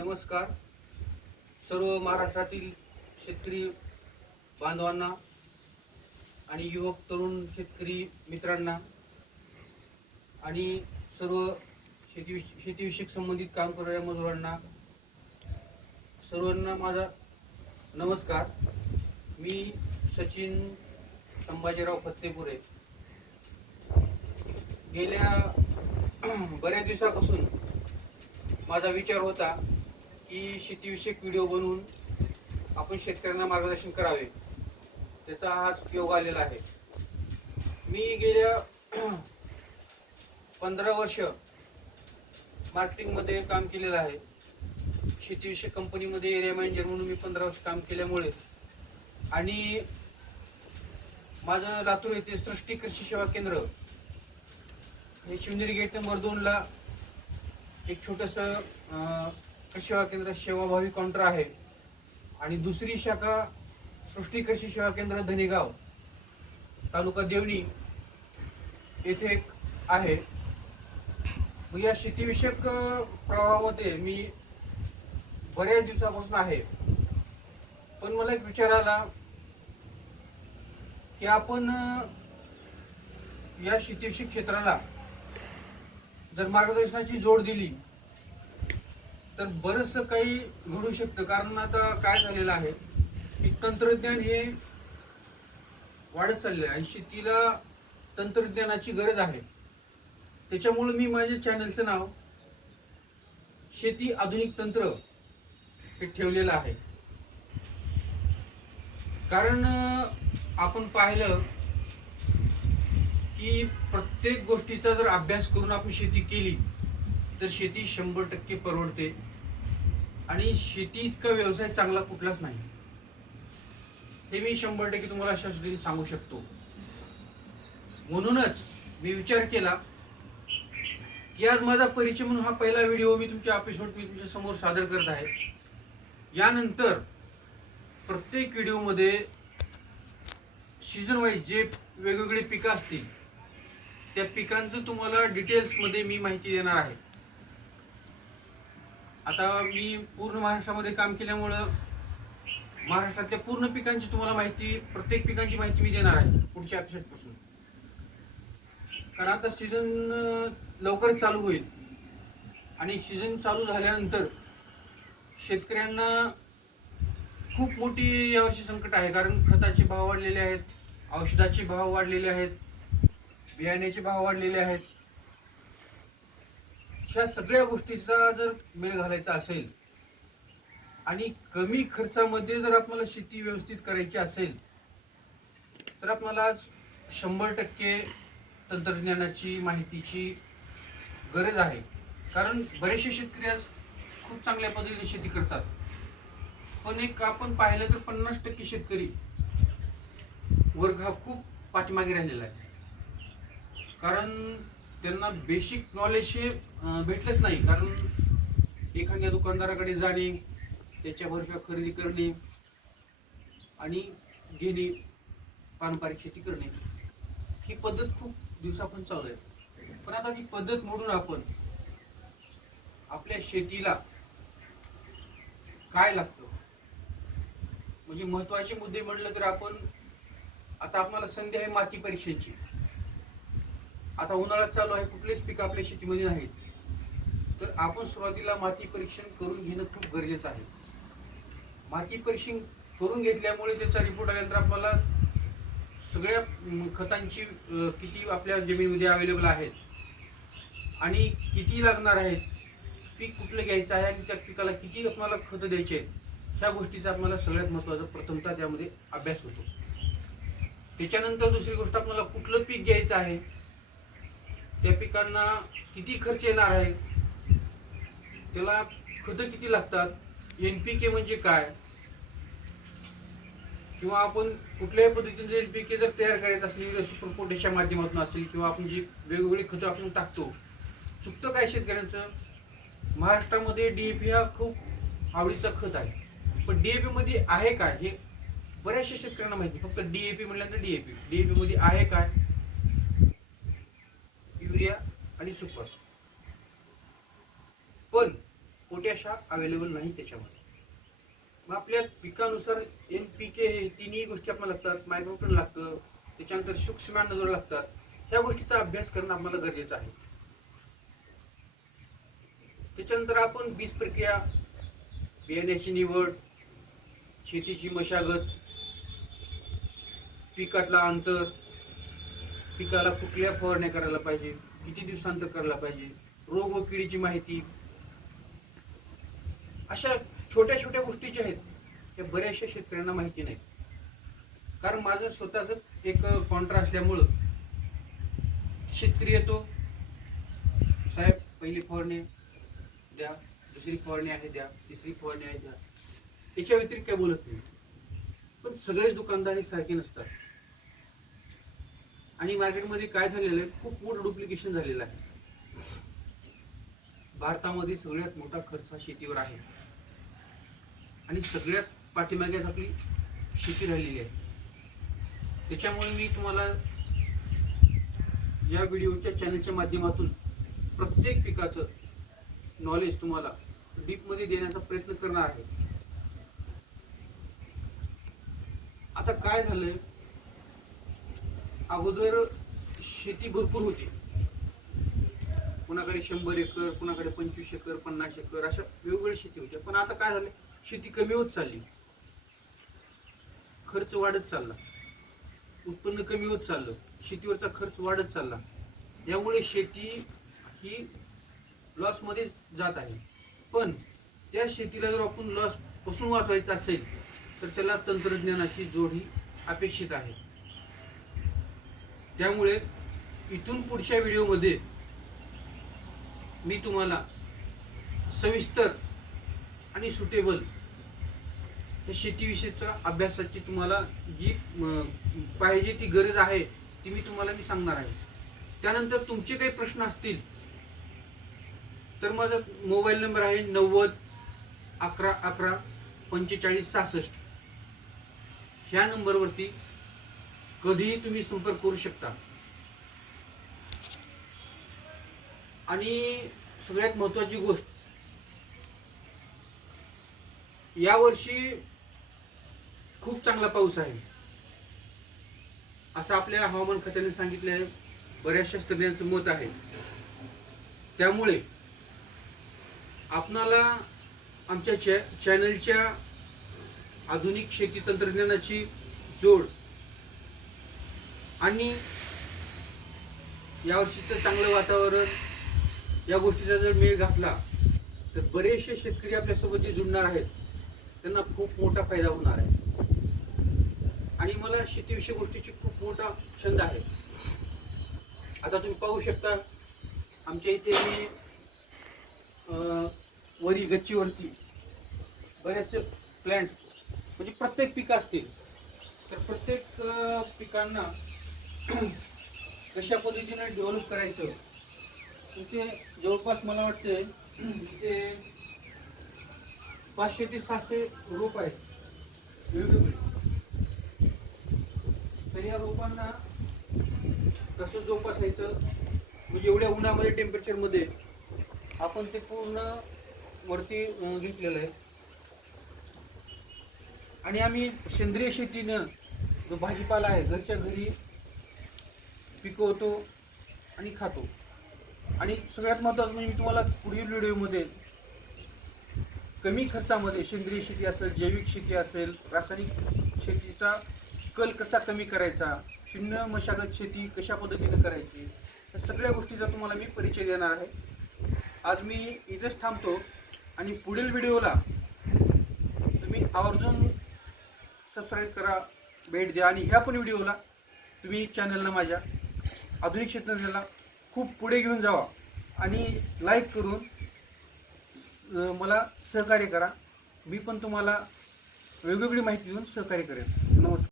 नमस्कार सर्व महाराष्ट्रातील शेतकरी बांधवांना आणि युवक तरुण शेतकरी मित्रांना आणि सर्व शेतीविषयक संबंधित काम करणाऱ्या मजुरांना सर्वांना माझा नमस्कार. मी सचिन संभाजीराव फत्तेपुरे. गेल्या बऱ्याच दिवसापासून माझा विचार होता की शेतीविषयक व्हिडिओ बनवून आपण शेतकऱ्यांना मार्गदर्शन करावे. त्याचा आज योग आलेला आहे. मी गेल्या 15 वर्ष मार्केटिंगमध्ये काम केलेलं आहे. शेतीविषयक कंपनीमध्ये एरिया मॅनेजर म्हणून मी 15 वर्ष काम केल्यामुळे आणि माझं लातूर येथे सृष्टी कृषी सेवा केंद्र हे शिवनेरी गेट नंबर 2ला एक छोटंसं कृषी सेवा केंद्र सेवाभावी काउंटर आहे आणि दुसरी शाखा सृष्टी कृषी सेवा केंद्र धनेगाव तालुका देवणी येथे एक आहे. मग या शेतीविषयक प्रवाहामध्ये मी बऱ्याच दिवसापासून आहे. पण मला एक विचार आला की आपण या शेतीविषयक क्षेत्राला जर मार्गदर्शनाची जोड दिली तर बरंचसं काही घडू शकतं. कारण आता काय झालेलं आहे की तंत्रज्ञान हे वाढत चाललेलं आहे आणि शेतीला तंत्रज्ञानाची गरज आहे. त्याच्यामुळे मी माझ्या चॅनलचं नाव शेती आधुनिक तंत्र हे ठेवलेलं आहे. कारण आपण पाहिलं की प्रत्येक गोष्टीचा जर अभ्यास करून आपण शेती केली तर शेती 100% परवडते आणि शेती इतका व्यवसाय चांगला कुठलाच नाही हे मी 100% तुम्हाला शास्त्रीय सांगू शकतो. म्हणूनच मी विचार केला की आज माझा परिचय म्हणून हा पहिला व्हिडिओ मी तुमच्या तुमच्या समोर सादर करत आहे. यानंतर प्रत्येक व्हिडिओमध्ये सीझन वाईज जे वेगवेगळी पिकं असतील त्या पिकांचं तुम्हाला डिटेल्समध्ये मी माहिती देणार आहे. आता मी पूर्ण महाराष्ट्रामध्ये काम केल्यामुळं महाराष्ट्रातल्या पूर्ण पिकांची तुम्हाला माहिती, प्रत्येक पिकांची माहिती मी देणार आहे पुढच्या एपिसोडपासून. कारण आता सीझन लवकरच चालू होईल आणि सीझन चालू झाल्यानंतर शेतकऱ्यांना खूप मोठी यावर्षी संकट आहे. कारण खताचे भाव वाढलेले आहेत, औषधाचे भाव वाढलेले आहेत, बियाण्याचे भाव वाढलेले आहेत. ह्या सगळ्या गोष्टीचा जर मेळ घालायचा असेल आणि कमी खर्चामध्ये जर आपल्याला शेती व्यवस्थित करायची असेल तर आपल्याला आज 100% तंत्रज्ञानाची माहितीची गरज आहे. कारण बरेचसे शेतकरी आज खूप चांगल्या पद्धतीने शेती करतात, पण एक आपण पाहिलं तर 50% शेतकरी वर्ग हा खूप पाठीमागे राहिलेला आहे. कारण त्यांना बेसिक नॉलेज हे भेटलंच नाही. कारण एखाद्या दुकानदाराकडे जाणे, त्याच्यावरच्या खरेदी करणे आणि घेणे, पारंपरिक शेती करणे ही पद्धत खूप दिवसापासून चालू आहे. पण आता ती पद्धत मोडून आपण आपल्या शेतीला काय लागतं म्हणजे महत्वाचे मुद्दे म्हटलं तर आपण आता आपल्याला संधी आहे माती परीक्षेची. आता उन्हाळा चालू आहे, कुठलेच पीक आपल्या शेतीमध्ये नाहीत, तर आपण सुरुवातीला माती परीक्षण करून घेणं खूप गरजेचं आहे. माती परीक्षण करून घेतल्यामुळे त्याचा रिपोर्ट आल्यानंतर आपल्याला सगळ्या खतांची किती आपल्या जमिनीमध्ये अवेलेबल आहेत आणि किती लागणार आहेत, पीक कुठलं घ्यायचं आहे आणि त्या पिकाला किती आपल्याला खतं द्यायचे आहेत, ह्या गोष्टीचा आपल्याला सगळ्यात महत्त्वाचा प्रथमतः त्यामध्ये अभ्यास होतो. त्याच्यानंतर दुसरी गोष्ट आपल्याला कुठलं पीक घ्यायचं आहे, त्या पिकांना किती खर्च येणार आहे, त्याला खतं किती लागतात, NPK म्हणजे काय, किंवा आपण कुठल्याही पद्धतीने NPK जर तयार करायचं असेल सुपर पोटॅशच्या माध्यमातून असेल किंवा आपण जी वेगवेगळी खतं आपण टाकतो, चुकतं काय शेतकऱ्यांचं, महाराष्ट्रामध्ये DAP हा खूप आवडीचा खत आहे. पण DAP मध्ये आहे काय हे बऱ्याचशा शेतकऱ्यांना माहिती. फक्त DAP म्हणल्यानंतर DAP मध्ये आहे काय, युरिया आणि सुपर. पण छोट्याशा अवेलेबल नाही त्याच्यामध्ये. मग आपल्या पिकानुसार NPK हे तिन्ही गोष्टी आपल्याला लागतात, मायक्रोटन लागतं, त्याच्यानंतर सूक्ष्म अन्नद्रव्ये लागतात. ह्या गोष्टीचा अभ्यास करणं आम्हाला गरजेचं आहे. त्याच्यानंतर आपण बीज प्रक्रिया, बियाण्याची निवड, शेतीची मशागत, पिकातला अंतर, पिकाला कुठल्या फवारण्या करायला पाहिजे, किती दिवसांतर करायला पाहिजे, रोग व किडीची माहिती, अशा छोट्या छोट्या गोष्टी ज्या आहेत त्या बऱ्याचशा शेतकऱ्यांना माहिती नाही. कारण माझं स्वतःच एक कॉन्ट्रा असल्यामुळं शेतकरी येतो, साहेब पहिली फवारणी द्या, दुसरी फवारणी आहे द्या, तिसरी फवारणी आहे द्या, याच्या व्यतिरिक्त काय बोलत नाही. पण सगळेच दुकानदार हे सारखे नसतात. आणि मार्केटमध्ये काय झालेलं आहे, खूप मोठं डुप्लिकेशन झालेलं आहे. भारतामध्ये सगळ्यात मोठा खर्च हा शेतीवर आहे आणि सगळ्यात पाठीमागेच आपली शेती राहिलेली आहे. त्याच्यामुळे मी तुम्हाला या व्हिडिओच्या चॅनलच्या माध्यमातून प्रत्येक पिकाचं नॉलेज तुम्हाला डीपमध्ये देण्याचा प्रयत्न करणार आहे. आता काय झालंय, अगोदर शेती भरपूर होती, कुणाकडे 100 एकर, कुणाकडे 25 एकर, 50 एकर, अशा वेगवेगळ्या शेती होत्या. पण आता काय झालं, शेती कमी होत चालली, खर्च वाढत चालला, उत्पन्न कमी होत चाललं, शेतीवरचा खर्च वाढत चालला. यामुळे शेती ही लॉस मध्ये जात आहे. पण त्या शेतीला जर आपण लॉस पासून वाचवायचं असेल तर त्याला तंत्रज्ञानाची जोड ही अपेक्षित आहे. त्यामुळे इथून पुढच्या व्हिडिओमध्ये मी तुम्हाला सविस्तर आणि सुटेबल या शेतीविषयीचा अभ्यासाची तुम्हाला जी पाहिजे ती गरज आहे ती मी तुम्हाला सांगणार आहे. त्यानंतर तुमचे काही प्रश्न असतील तर माझा मोबाईल नंबर आहे 90 11 11 45 66. ह्या नंबरवरती कधीही तुम्ही संपर्क करू शकता. आणि सगळ्यात महत्त्वाची गोष्ट, यावर्षी खूप चांगला पाऊस आहे असं आपल्या हवामान खात्याने सांगितले आहे, बऱ्याचशा तज्ञांचं मत आहे. त्यामुळे आपणाला आमच्या चॅनलच्या आधुनिक शेती तंत्रज्ञानाची जोड आणि यावर्षीचं चांगलं वातावरण या गोष्टीचा जर मेळ घातला तर बरेचसे शेतकरी आपल्यासोबत जे जुळणार आहेत त्यांना खूप मोठा फायदा होणार आहे. आणि मला शेतीविषयी गोष्टीची खूप मोठा छंद आहे. आता तुम्ही पाहू शकता आमच्या इथे मी वरी गच्चीवरती बरेचसे प्लॅन्ट, म्हणजे प्रत्येक पिकं असतील तर प्रत्येक पिकांना कशा पद्धतीने डेव्हलप करायचं ते जवळपास मला वाटते ते 500 ते 600 रोप आहेत वेगवेगळे. तर या रोपांना कसं जोपासायचं, म्हणजे एवढ्या उन्हामध्ये टेम्परेचरमध्ये आपण ते पूर्ण वरती घेतलेलं आहे. आणि आम्ही सेंद्रिय शेतीनं जो भाजीपाला आहे घरच्या घरी पिकवतो आणि खातो. आणि सगळ्यात महत्त्वाचं म्हणजे मी तुम्हाला पुढील व्हिडिओमध्ये कमी खर्चामध्ये सेंद्रिय शेती असेल, जैविक शेती असेल, रासायनिक शेतीचा कल कसा कमी करायचा, शून्य मशागत शेती कशा पद्धतीने करायची, या सगळ्या गोष्टीचा तुम्हाला मी परिचय देणार आहे. आज मी इथेच थांबतो आणि पुढील व्हिडिओला तुम्ही आवर्जून सबस्क्राईब करा, भेट द्या. आणि ह्या पण व्हिडिओला तुम्ही चॅनलला माझ्या आधुनिक क्षेत्राला खूप पुढे घेऊन जावा आणि लाईक करून मला सहकार्य करा. मी पण तुम्हाला वेगवेगळी माहिती देऊन सहकार्य करेन.